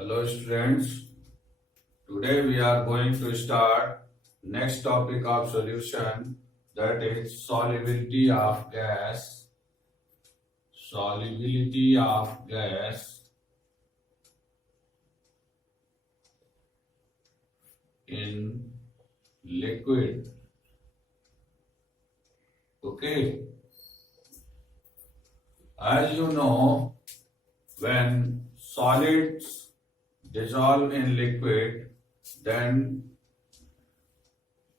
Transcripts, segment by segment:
Hello students, today we are going to start next topic of solution, that is solubility of gas. Solubility of gas in liquid. Okay, as you know, when solids dissolve in liquid, then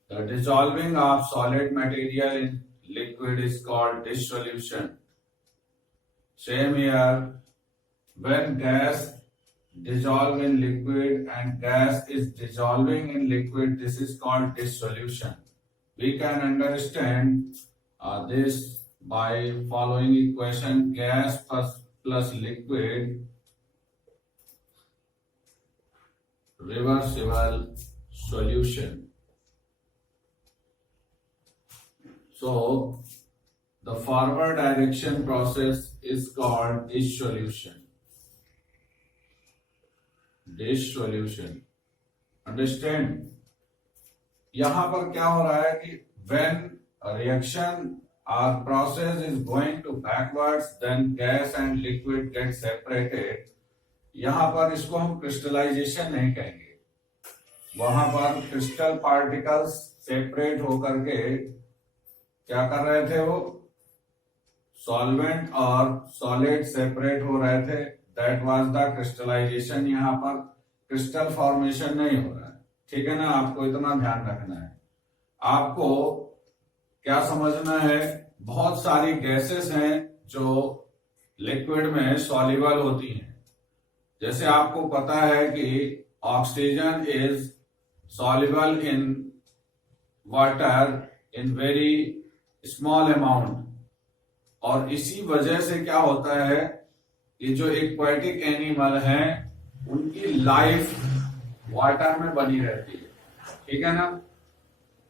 the dissolving of solid material in liquid is called dissolution. Same here, when gas dissolve in liquid and gas is dissolving in liquid, this is called dissolution. We can understand this by following equation: gas plus liquid, reversible solution. So the forward direction process is called dissolution. Dissolution. Understand? यहाँ पर क्या हो रहा है कि when a reaction or process is going to backwards, then gas and liquid get separated. यहाँ पर इसको हम क्रिस्टलाइजेशन नहीं कहेंगे, वहां पर क्रिस्टल पार्टिकल्स सेपरेट होकर के क्या कर रहे थे, वो सॉल्वेंट और सॉलिड सेपरेट हो रहे थे. That was the crystallization. यहाँ पर क्रिस्टल फॉर्मेशन नहीं हो रहा है. ठीक है ना, आपको इतना ध्यान रखना है. आपको क्या समझना है, बहुत सारी गैसेस हैं जो लिक्विड में सॉल्युबल होती हैं. जैसे आपको पता है कि oxygen is soluble in water in very small amount, और इसी वजह से क्या होता है, ये जो एक्वाटिक एनिमल हैं उनकी लाइफ वाटर में बनी रहती है. ठीक है ना,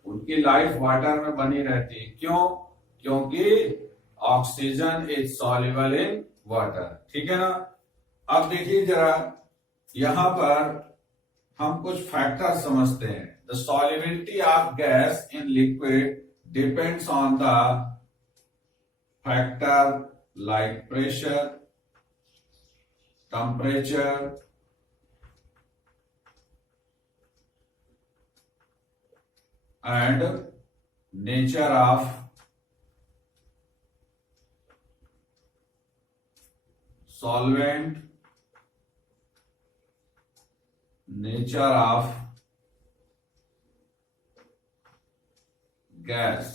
उनकी लाइफ वाटर में बनी रहती है. क्यों? क्योंकि oxygen is soluble in water. ठीक है ना. अब देखिए जरा, यहां पर हम कुछ फैक्टर समझते हैं. The solubility of gas in liquid depends on the factor like pressure, temperature, and nature of solvent, nature of gas.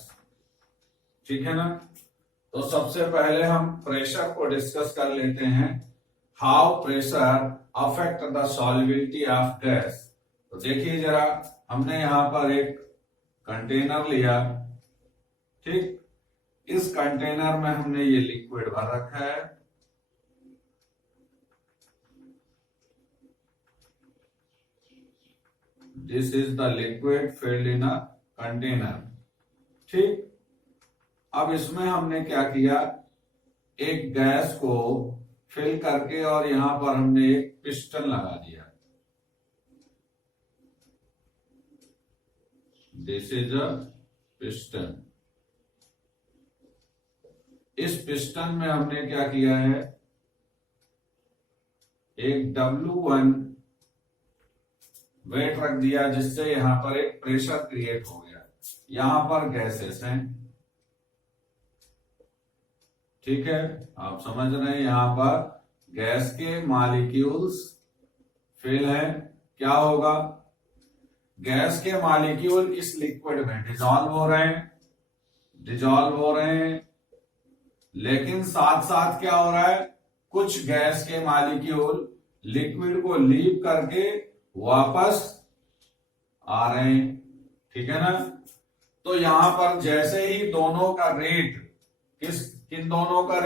ठीक है ना. तो सबसे पहले हम प्रेशर को डिस्कस कर लेते हैं. How pressure affect the solubility of gas. तो देखिए जरा, हमने यहां पर एक कंटेनर लिया. ठीक, इस कंटेनर में हमने ये लिक्विड भर रखा है. This is the liquid filled in a container. ठीक, अब इसमें हमने क्या किया, एक गैस को फिल करके और यहां पर हमने एक पिस्टन लगा दिया. This is a piston. इस पिस्टन में हमने क्या किया है, एक W1 वेट रख दिया, जिससे यहां पर एक प्रेशर क्रिएट हो गया. यहां पर गैसेस हैं. ठीक है, आप समझ रहे हैं, यहां पर गैस के मॉलिक्यूल्स फिल हैं. क्या होगा, गैस के मॉलिक्यूल इस लिक्विड में डिसॉल्व हो रहे हैं, लेकिन साथ साथ क्या हो रहा है, कुछ गैस के मॉलिक्यूल लिक्विड को लीव करके वापस आ रहे हैं. ठीक है ना. तो यहां पर जैसे ही दोनों का रेट, किन दोनों का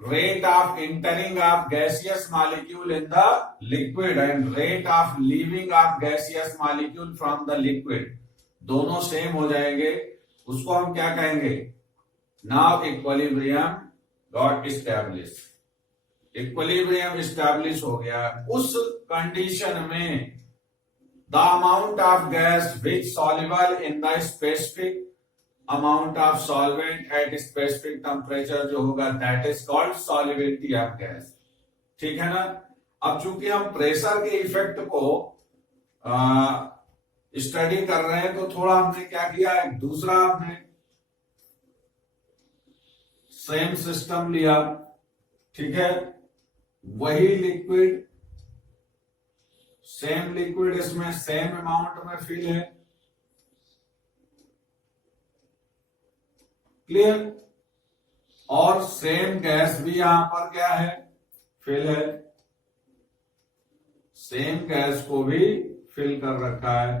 rate of entering of gaseous molecule in the liquid and rate of leaving of gaseous molecule from the liquid, दोनों सेम हो जाएंगे. उसको हम क्या कहेंगे, now equilibrium got established. Equilibrium establish हो गया, उस कंडीशन में the amount of gas which soluble in the specific amount of solvent at specific temperature जो होगा that is called solubility of gas. ठीक है ना। अब चूंकि हम प्रेशर के इफेक्ट को स्टडी कर रहे हैं तो थोड़ा हमने क्या किया, एक दूसरा हमने सेम सिस्टम लिया। ठीक है, वही लिक्विड, सेम लिक्विड, इसमें सेम अमाउंट में फिल है। क्लियर। और सेम गैस भी यहां पर क्या है, फिल है। सेम गैस को भी फिल कर रखा है।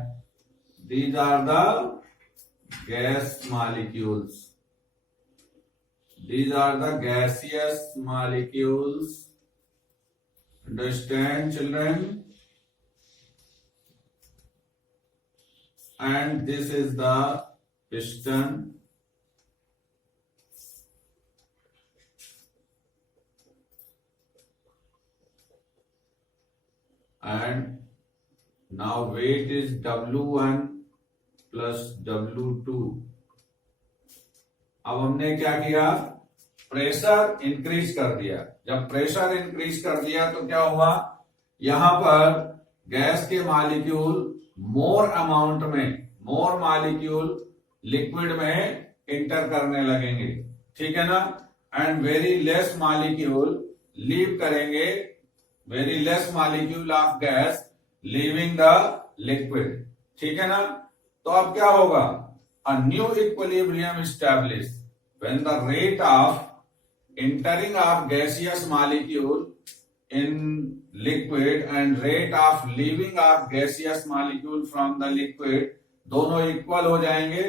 These are the gas molecules, these are the gaseous molecules. Understand children? And this is the piston, and now weight is W1 plus W2। अब हमने क्या किया, प्रेशर इंक्रीज कर दिया। जब प्रेशर इंक्रीज कर दिया तो क्या हुआ, यहां पर गैस के मॉलिक्यूल मोर अमाउंट में, मोर मॉलिक्यूल लिक्विड में इंटर करने लगेंगे। ठीक है ना। And very less molecule leave करेंगे, very less molecule of gas leaving the liquid. ठीक है ना। तो अब क्या होगा, a new equilibrium establish when the rate of entering of gaseous molecule in liquid and rate of leaving of gaseous molecule from the liquid दोनों equal हो जाएंगे,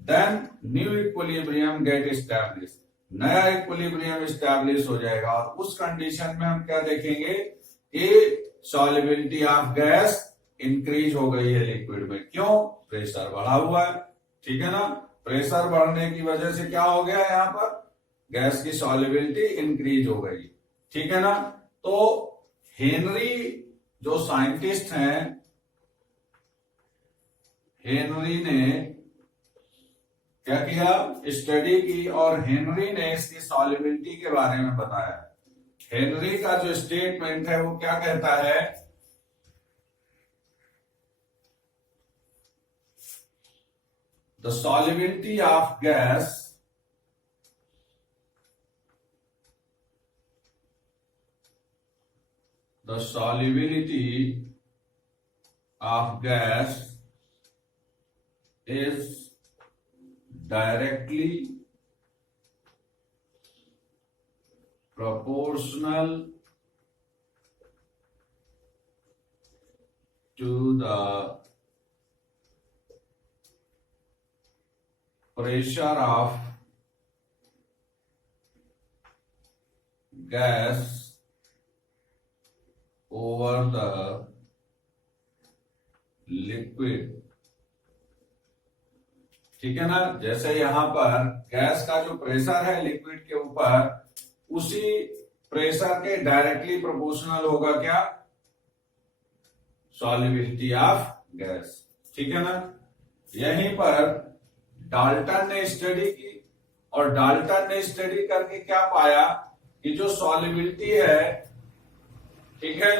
then new equilibrium get established, नया इक्विलिब्रियम स्टैब्लिश हो जाएगा। और उस condition में हम क्या देखेंगे कि सॉल्युबिलिटी ऑफ गैस इंक्रीज हो गई है लिक्विड में। क्यों, प्रेशर बढ़ा हुआ है। ठीक है ना। प्रेशर बढ़ने की वजह से क्या हो गया, यहां पर गैस की सॉल्युबिलिटी इंक्रीज हो गई। ठीक है ना। तो हेनरी जो साइंटिस्ट हैं, हेनरी ने क्या किया, स्टडी की, और हेनरी ने इसकी सॉल्युबिलिटी के बारे में बताया। हेनरी का जो स्टेटमेंट है वो क्या कहता है, the solubility of gas the solubility of gas is directly proportional to the pressure of gas over the liquid। ठीक है ना। जैसे यहां पर गैस का जो प्रेशर है लिक्विड के ऊपर, उसी प्रेशर के डायरेक्टली प्रोपोर्शनल होगा क्या, सॉल्युबिलिटी ऑफ गैस। ठीक है ना। यहीं पर डाल्टन ने स्टडी की, और डाल्टन ने स्टडी करके क्या पाया कि जो सॉल्युबिलिटी है, ठीक है,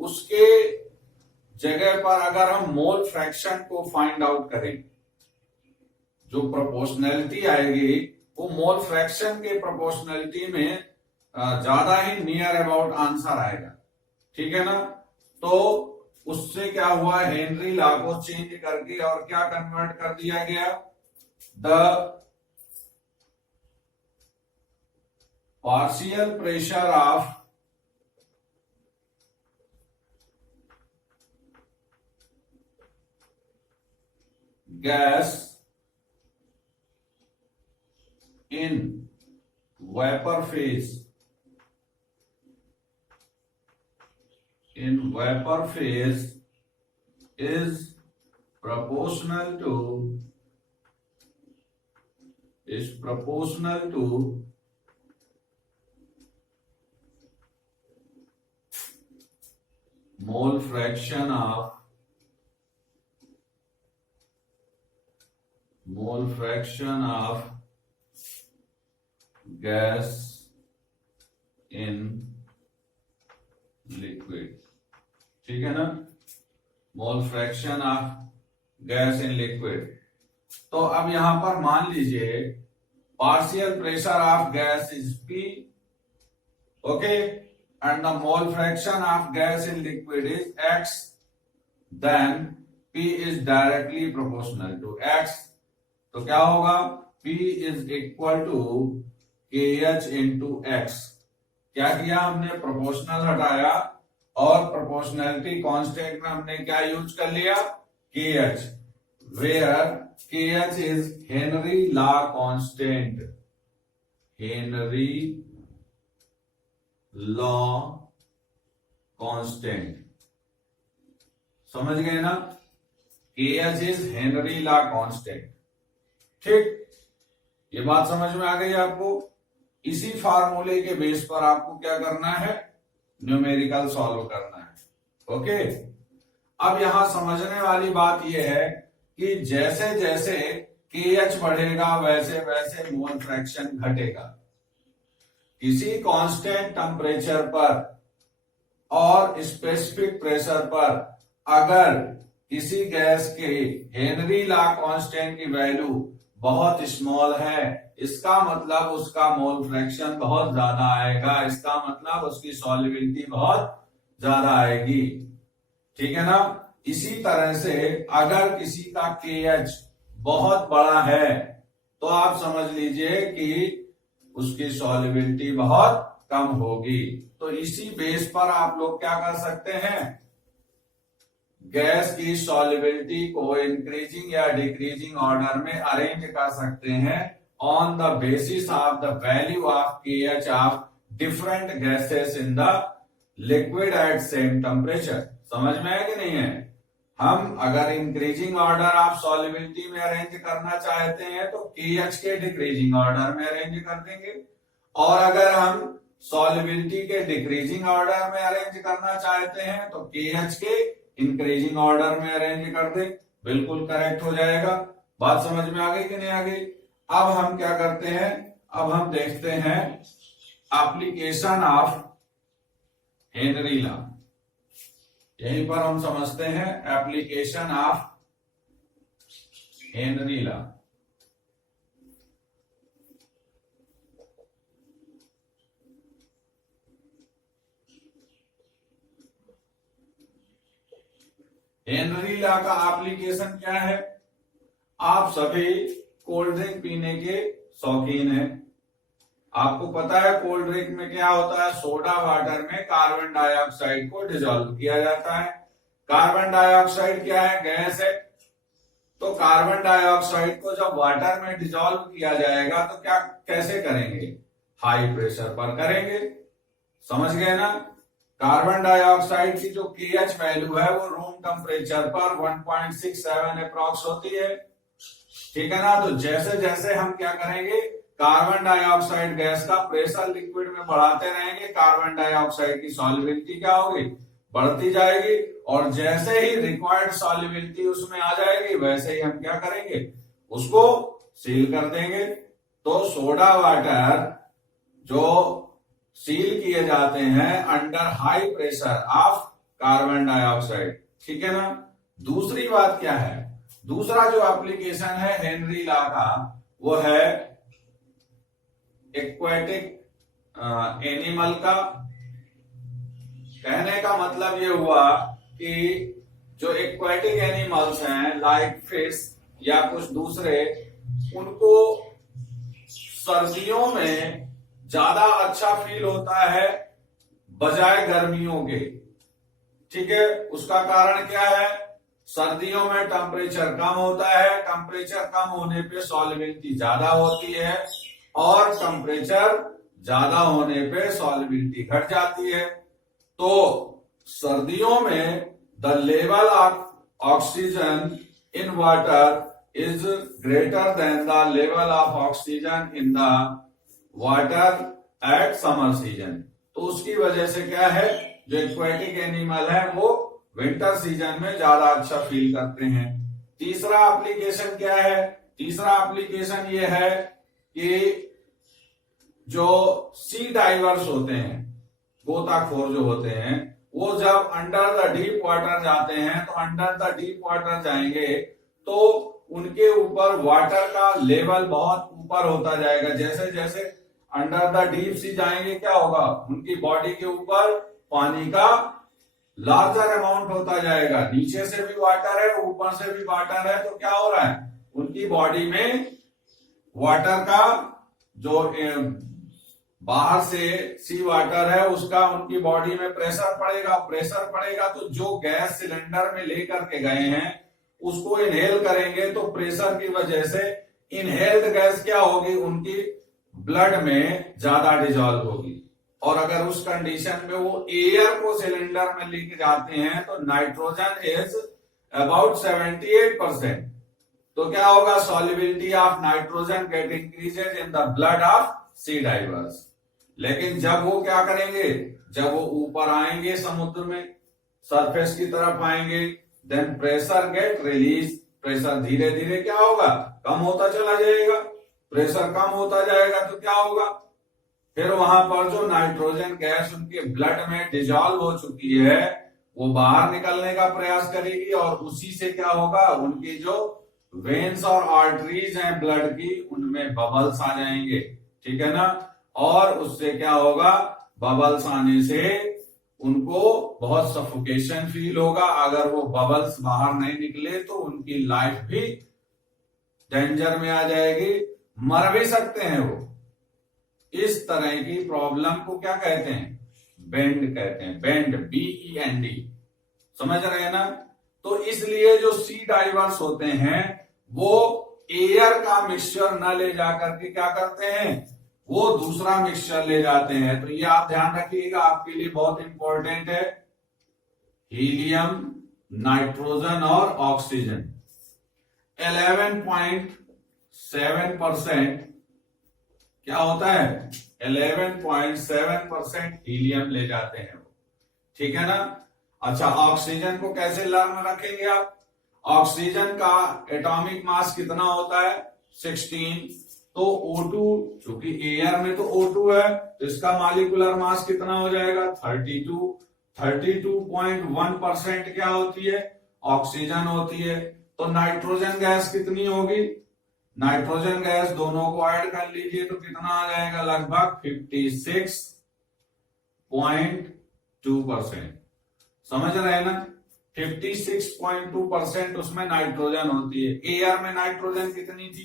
उसके जगह पर अगर हम मोल फ्रैक्शन को फाइंड आउट करें, जो प्रोपोर्शनैलिटी आएगी वो मोल फ्रैक्शन के प्रोपोर्शनैलिटी में ज्यादा ही नियर अबाउट आंसर आएगा। ठीक है ना। तो उससे क्या हुआ, हेनरी लॉ को चेंज करके और क्या कन्वर्ट कर दिया गया, the partial pressure of gas in vapor phase, in vapor phase is proportional to mole fraction of gas in liquid, ठीक है ना, mole fraction of gas in liquid. तो अब यहां पर मान लीजिए partial pressure of gas is P, okay, and the mole fraction of gas in liquid is X, then P is directly proportional to X। तो क्या होगा, P is equal to KH into X। क्या किया हमने, proportional हटाया और proportionality constant में हमने क्या यूज कर लिया, KH, where KH is Henry law constant, Henry law constant, समझ गए ना, KH is Henry law constant. ठीक, ये बात समझ में आ गई आपको। इसी फार्मूले के बेस पर आपको क्या करना है, न्यूमेरिकल सॉल्व करना है, ओके। अब यहां समझने वाली बात यह है कि जैसे जैसे KH बढ़ेगा वैसे वैसे मोल फ्रैक्शन घटेगा। किसी कांस्टेंट टेम्परेचर पर और स्पेसिफिक प्रेशर पर अगर किसी गैस के हेनरी लॉ कांस्टेंट की वैल्यू बहुत स्मॉल है, इसका मतलब उसका मोल फ्रैक्शन बहुत ज्यादा आएगा, इसका मतलब उसकी सॉल्युबिलिटी बहुत ज्यादा आएगी, ठीक है ना। इसी तरह से अगर किसी का KH बहुत बड़ा है तो आप समझ लीजिए कि उसकी सॉल्युबिलिटी बहुत कम होगी। तो इसी बेस पर आप लोग क्या कर सकते हैं, गैस की सॉल्युबिलिटी को इंक्रीजिंग या डिक्रीजिंग ऑर्डर में अरेंज कर सकते हैं on the basis of the value of KH of different gases in the liquid at same temperature. समझ में है कि नहीं है। हम अगर इंक्रीजिंग ऑर्डर ऑफ सॉल्युबिलिटी में अरेंज करना चाहते हैं तो KH के डिक्रीजिंग ऑर्डर में अरेंज कर देंगे, और अगर हम सॉल्युबिलिटी के डिक्रीजिंग ऑर्डर में अरेंज करना चाहते हैं तो KH के इंक्रीजिंग ऑर्डर में अरेंज कर दे, बिल्कुल करेक्ट हो जाएगा। बात समझ में आ गई कि नहीं आ गई। अब हम क्या करते हैं, अब हम देखते हैं एप्लीकेशन ऑफ हेनरी लॉ। यहीं पर हम समझते हैं application of Henry law. Henry law का एप्लीकेशन क्या है, आप सभी कोल्ड ड्रिंक पीने के शौकीन हैं। आपको पता है कोल्ड ड्रिंक में क्या होता है, सोडा वाटर में कार्बन डाइऑक्साइड को डिसॉल्व किया जाता है। कार्बन डाइऑक्साइड क्या है, गैस है। तो कार्बन डाइऑक्साइड को जब वाटर में डिसॉल्व किया जाएगा तो क्या कैसे करेंगे, हाई प्रेशर पर करेंगे, समझ गए ना। कार्बन डाइऑक्साइड की जो KH वैल्यू है वो रूम टेम्परेचर पर 1.67 अप्रॉक्स होती है, ठीक है ना। तो जैसे जैसे हम क्या करेंगे, कार्बन डाइऑक्साइड गैस का प्रेशर लिक्विड में बढ़ाते रहेंगे, कार्बन डाइऑक्साइड की सॉल्युबिलिटी क्या होगी, बढ़ती जाएगी, और जैसे ही रिक्वायर्ड सॉल्युबिलिटी उसमें आ जाएगी वैसे ही हम क्या करेंगे, उसको सील कर देंगे। तो सोडा वाटर जो सील किए जाते हैं under high pressure of carbon dioxide, ठीक है ना। दूसरी बात क्या है, दूसरा जो एप्लीकेशन है हेनरी लॉ का वो है एक्वेटिक एनिमल का। कहने का मतलब ये हुआ कि जो एक्वेटिक एनिमल्स हैं लाइक फिश या कुछ दूसरे, उनको सर्दियों में ज्यादा अच्छा फील होता है बजाय गर्मियों के, ठीक है। उसका कारण क्या है, सर्दियों में टेम्परेचर कम होता है, टेम्परेचर कम होने पे सॉल्युबिलिटी ज्यादा होती है, और टेम्परेचर ज्यादा होने पे सॉल्युबिलिटी घट जाती है। तो सर्दियों में the level of oxygen in water is greater than the level of oxygen in the water at summer season. तो उसकी वजह से क्या है, जो एक्वेटिक एनिमल है वो विंटर सीजन में ज्यादा अच्छा फील करते हैं। तीसरा एप्लीकेशन क्या है? तीसरा एप्लीकेशन ये है कि जो सी डाइवर्स होते हैं, गोताखोर जो होते हैं, वो जब अंडर द डीप वाटर जाते हैं, तो अंडर द डीप वाटर जाएंगे तो उनके ऊपर वाटर का लेवल बहुत ऊपर होता जाएगा। जैसे जैसे अंडर द डीप सी जाएंगे क्या होगा, उनकी बॉडी के ऊपर पानी का लार्जर अमाउंट होता जाएगा। नीचे से भी वाटर है, ऊपर से भी वाटर है, तो क्या हो रहा है, उनकी बॉडी में वाटर का जो बाहर से सी वाटर है उसका उनकी बॉडी में प्रेशर पड़ेगा। प्रेशर पड़ेगा तो जो गैस सिलेंडर में लेकर के गए हैं उसको इनहेल करेंगे, तो प्रेशर की वजह से इनहेल्ड गैस क्या होगी, उनकी ब्लड में ज्यादा डिजॉल्व होगी। और अगर उस कंडीशन में वो एयर को सिलेंडर में लेके जाते हैं तो नाइट्रोजन इज अबाउट 78%, तो क्या होगा, solubility of nitrogen get increased in the blood of sea divers. लेकिन जब वो क्या करेंगे, जब वो ऊपर आएंगे समुद्र में, सरफेस की तरफ आएंगे, then pressure get release. Pressure धीरे धीरे क्या होगा, कम होता चला जाएगा। प्रेशर कम होता जाएगा तो क्या होगा, फिर वहां पर जो नाइट्रोजन गैस उनके ब्लड में डिजॉल्व हो चुकी है वो बाहर निकलने का प्रयास करेगी, और उसी से क्या होगा, उनकी जो वेन्स और आर्टरीज हैं ब्लड की, उनमें बबल्स आ जाएंगे। ठीक है ना, और उससे क्या होगा, बबल्स आने से उनको बहुत सफोकेशन फील होगा। अगर वो बबल्स बाहर नहीं निकले तो उनकी लाइफ भी डेंजर में आ जाएगी, मर भी सकते हैं वो। इस तरह की प्रॉब्लम को क्या कहते हैं, बेंड कहते हैं। बेंड, BEND, समझ रहे हैं ना। तो इसलिए जो सी डाइवर्स होते हैं वो एयर का मिक्सचर न ले जाकर के क्या करते हैं, वो दूसरा मिक्सचर ले जाते हैं। तो ये आप ध्यान रखिएगा, आपके लिए बहुत इंपॉर्टेंट है। हीलियम, नाइट्रोजन और ऑक्सीजन 11.7% क्या होता है, 11.7% हीलियम ले जाते हैं वो। ठीक है ना। अच्छा, ऑक्सीजन को कैसे लर्न रखेंगे आप? ऑक्सीजन का एटॉमिक मास कितना होता है, 16। तो O2, क्योंकि एयर में तो O2 है, तो इसका मॉलिक्यूलर मास कितना हो जाएगा, 32। 32.1% क्या होती है, ऑक्सीजन होती है। तो नाइट्रोजन गैस कितनी होगी, नाइट्रोजन गैस दोनों को ऐड कर लीजिए तो कितना आ जाएगा, लगभग 56.2%। समझ रहे हैं ना, 56.2% उसमें नाइट्रोजन होती है। एयर में नाइट्रोजन कितनी थी,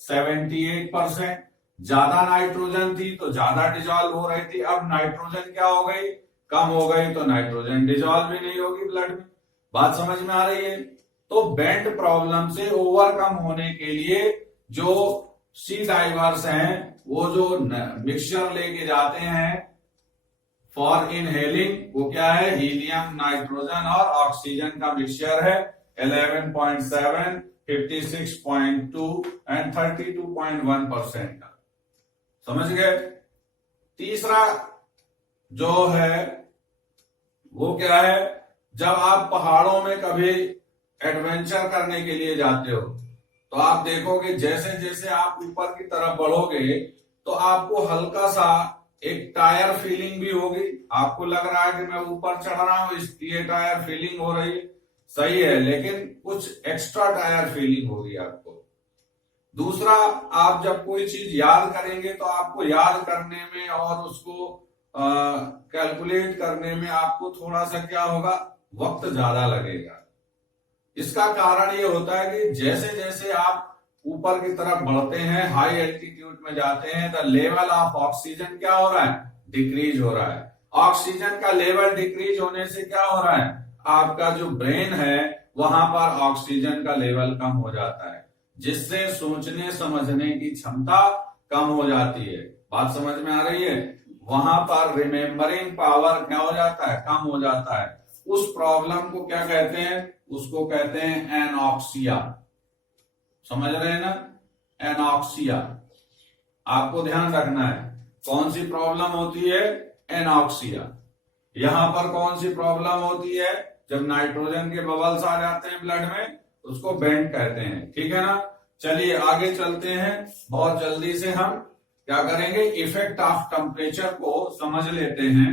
78%। ज्यादा नाइट्रोजन थी तो ज्यादा डिजॉल्व हो रही थी। अब नाइट्रोजन क्या हो गई, कम हो गई, तो नाइट्रोजन डिजॉल्व भी नहीं होगी ब्लड में। बात समझ में आ रही है। तो बेंड प्रॉब्लम से ओवरकम होने के लिए जो सी डाइवर्स हैं वो जो मिक्सचर लेके जाते हैं फॉर इनहेलिंग, वो क्या है, हीलियम, नाइट्रोजन और ऑक्सीजन का मिक्सचर है। 11.7, 56.2 एंड 32.1% का। समझ गए। तीसरा जो है वो क्या है, जब आप पहाड़ों में कभी एडवेंचर करने के लिए जाते हो तो आप देखोगे जैसे जैसे आप ऊपर की तरफ बढ़ोगे तो आपको हल्का सा एक टायर फीलिंग भी होगी। आपको लग रहा है कि मैं ऊपर चढ़ रहा हूं, इसलिए टायर फीलिंग हो रही है, सही है, लेकिन कुछ एक्स्ट्रा टायर फीलिंग होगी आपको। दूसरा, आप जब कोई चीज याद करेंगे तो आपको याद करने में और उसको कैलकुलेट करने में आपको थोड़ा सा क्या होगा, वक्त ज्यादा लगेगा। इसका कारण ये होता है कि जैसे जैसे आप ऊपर की तरफ बढ़ते हैं, हाई एल्टीट्यूड में जाते हैं, द लेवल ऑफ ऑक्सीजन क्या हो रहा है, डिक्रीज हो रहा है। ऑक्सीजन का लेवल डिक्रीज होने से क्या हो रहा है, आपका जो ब्रेन है वहां पर ऑक्सीजन का लेवल कम हो जाता है, जिससे सोचने समझने की क्षमता कम हो जाती है। बात समझ में आ रही है। वहां पर रिमेम्बरिंग पावर क्या हो जाता है, कम हो जाता है। उस प्रॉब्लम को क्या कहते हैं, उसको कहते हैं एनॉक्सिया। समझ रहे हैं ना, एनॉक्सिया। आपको ध्यान रखना है कौन सी प्रॉब्लम होती है, एनॉक्सिया। यहां पर कौन सी प्रॉब्लम होती है? जब नाइट्रोजन के बबल्स आ जाते हैं ब्लड में, उसको बेंड कहते हैं। ठीक है ना? चलिए आगे चलते हैं। बहुत जल्दी से हम क्या करेंगे, इफेक्ट ऑफ टेम्परेचर को समझ लेते हैं।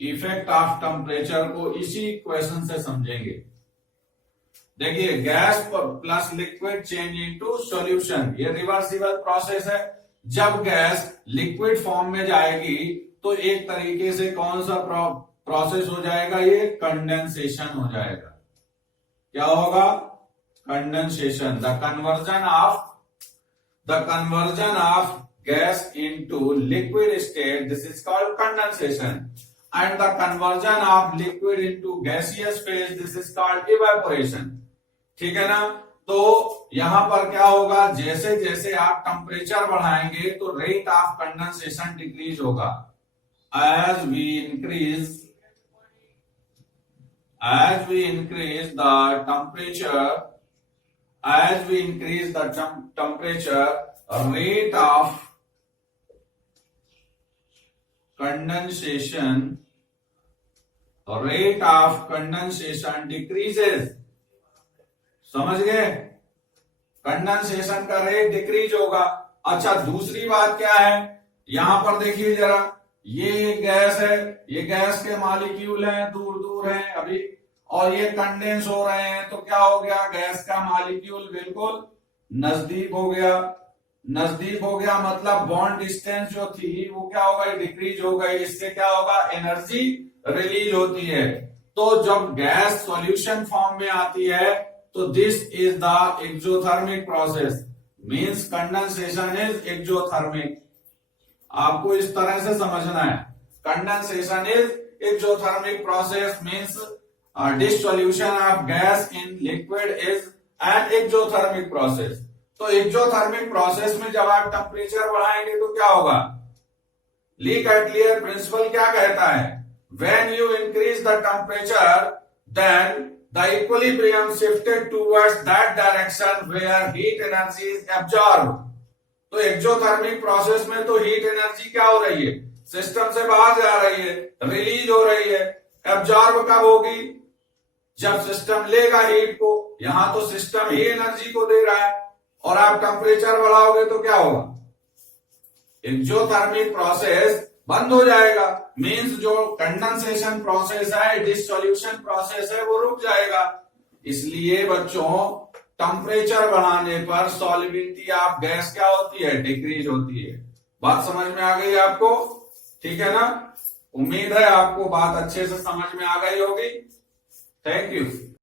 इफेक्ट ऑफ टेम्परेचर को इसी क्वेश्चन से समझेंगे। देखिए, gas plus liquid change into solution, ये रिवर्सिबल प्रोसेस है। जब गैस लिक्विड फॉर्म में जाएगी तो एक तरीके से कौन सा प्रोसेस हो जाएगा, ये कंडेंसेशन हो जाएगा। क्या होगा? Condensation. The conversion of gas into liquid state, this is called condensation, and the conversion of liquid into gaseous phase, this is called evaporation. ठीक है ना? तो यहां पर क्या होगा, जैसे जैसे आप टेम्परेचर बढ़ाएंगे तो रेट ऑफ कंडेंसेशन डिक्रीज होगा। as we increase the temperature, rate of condensation decreases। समझ गए? कंडेंसेशन का रेट डिक्रीज होगा। अच्छा, दूसरी बात क्या है, यहां पर देखिए जरा, ये गैस है, ये गैस के मॉलिक्यूल हैं, दूर दूर हैं अभी, और ये कंडेंस हो रहे हैं, तो क्या हो गया, गैस का मॉलिक्यूल बिल्कुल नजदीक हो गया। नजदीक हो गया मतलब बॉन्ड डिस्टेंस जो थी वो क्या हो गई, डिक्रीज हो गई। इससे क्या होगा, एनर्जी रिलीज होती है। तो जब गैस सॉल्यूशन फॉर्म में आती है तो this is the exothermic process, means condensation is exothermic. आपको इस तरह से समझना है। Condensation is exothermic process, means dissolution of gas in liquid is an exothermic process. तो एक्सोथर्मिक प्रोसेस में जब आप टेम्परेचर बढ़ाएंगे तो क्या होगा, ली कैटलियर प्रिंसिपल क्या कहता है, when you increase the temperature then the equilibrium shifted towards that direction where heat energy is absorbed। तो एक्सोथर्मिक प्रोसेस में तो हीट एनर्जी क्या हो रही है, सिस्टम से बाहर जा रही है, रिलीज हो रही है। एब्जॉर्ब कब होगी, जब सिस्टम लेगा हीट को। यहां तो सिस्टम ही एनर्जी को दे रहा है, और आप टेम्परेचर बढ़ाओगे तो क्या होगा, एक्सोथर्मिक प्रोसेस बंद हो जाएगा। मींस जो कंडेंसेशन प्रोसेस है, डिसोल्यूशन प्रोसेस है, वो रुक जाएगा। इसलिए बच्चों, टेम्परेचर बढ़ाने पर सॉल्युबिलिटी ऑफ गैस क्या होती है, डिक्रीज होती है। बात समझ में आ गई आपको? ठीक है ना? उम्मीद है आपको बात अच्छे से समझ में आ गई होगी। Thank you.